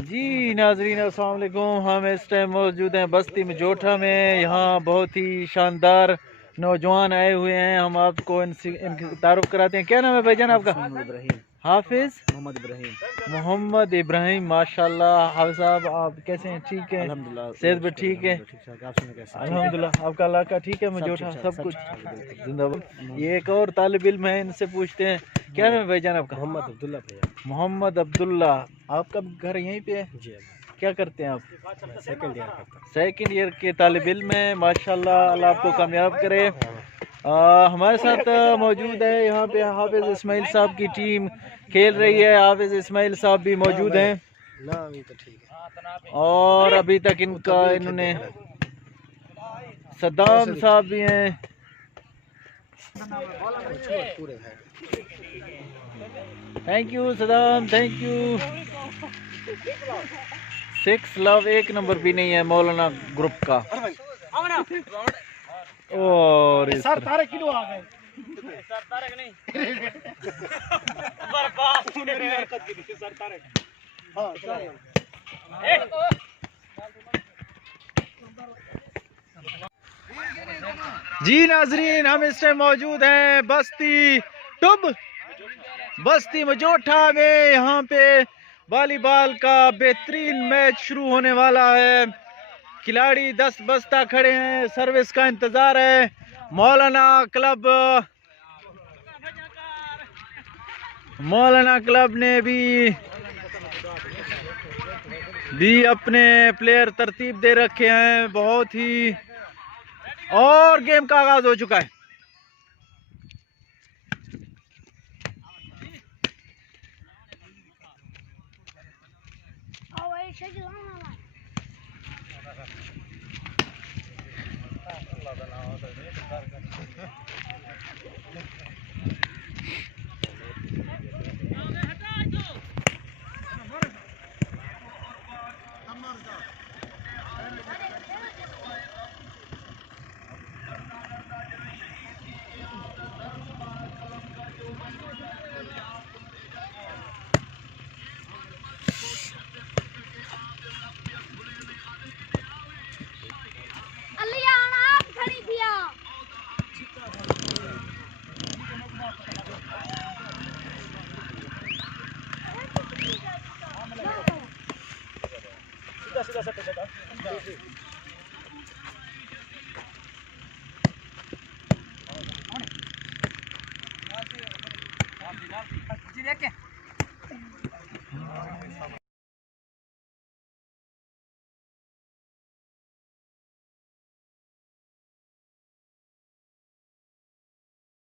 जी नाजरीन अस्सलाम वालेकुम। हम इस टाइम मौजूद हैं बस्ती मजोठा में। यहाँ बहुत ही शानदार नौजवान आए हुए हैं। हम आपको इनकी तारुफ कराते हैं। क्या नाम है भाईजान आपका? हाफिज मोहम्मद इब्राहिम। माशाल्लाह हाफिज साहब, आप कैसे हैं? ठीक है अल्हम्दुलिल्लाह। सेहत भी ठीक है अल्हम्दुलिल्लाह। आपका इलाका ठीक है मजोठा? सब कुछ जिंदाबाद। ये एक और तालिब इल्म है, इनसे पूछते हैं। क्या नाम है भाईजान आपका? मोहम्मद अब्दुल्ला भैया। मोहम्मद अब्दुल्ला। आपका घर यहीं पे है? जी क्या करते हैं आप? सेकंड ईयर करता सेकंड ईयर के तालिब इल्म है। माशाल्लाह, अल्लाह आपको कामयाब करे। हमारे साथ मौजूद है यहाँ पे हाफिज इस्माइल साहब की टीम खेल रही है। हाफिज इस्माइल साहब भी मौजूद हैं ना, अभी तो ठीक है। और अभी तक इन्होंने सद्दाम साहब भी हैं। Thank you Saddam, thank you. 6 love एक नंबर भी नहीं है मौलाना ग्रुप का। और सर तारे किलो आ गए। सर तारक नहीं बर्बाद मेरी हरकत की थी सर तारक। हां जी नाजरीन, हम इस टाइम मौजूद हैं बस्ती मजोठा में। यहाँ पे वॉलीबॉल का बेहतरीन मैच शुरू होने वाला है। खिलाड़ी 10 बस्ता खड़े हैं, सर्विस का इंतजार है। मौलाना क्लब ने भी अपने प्लेयर तरतीब दे रखे हैं। बहुत ही और गेम का आगाज हो चुका है। सीधा सट बेटा जी देख के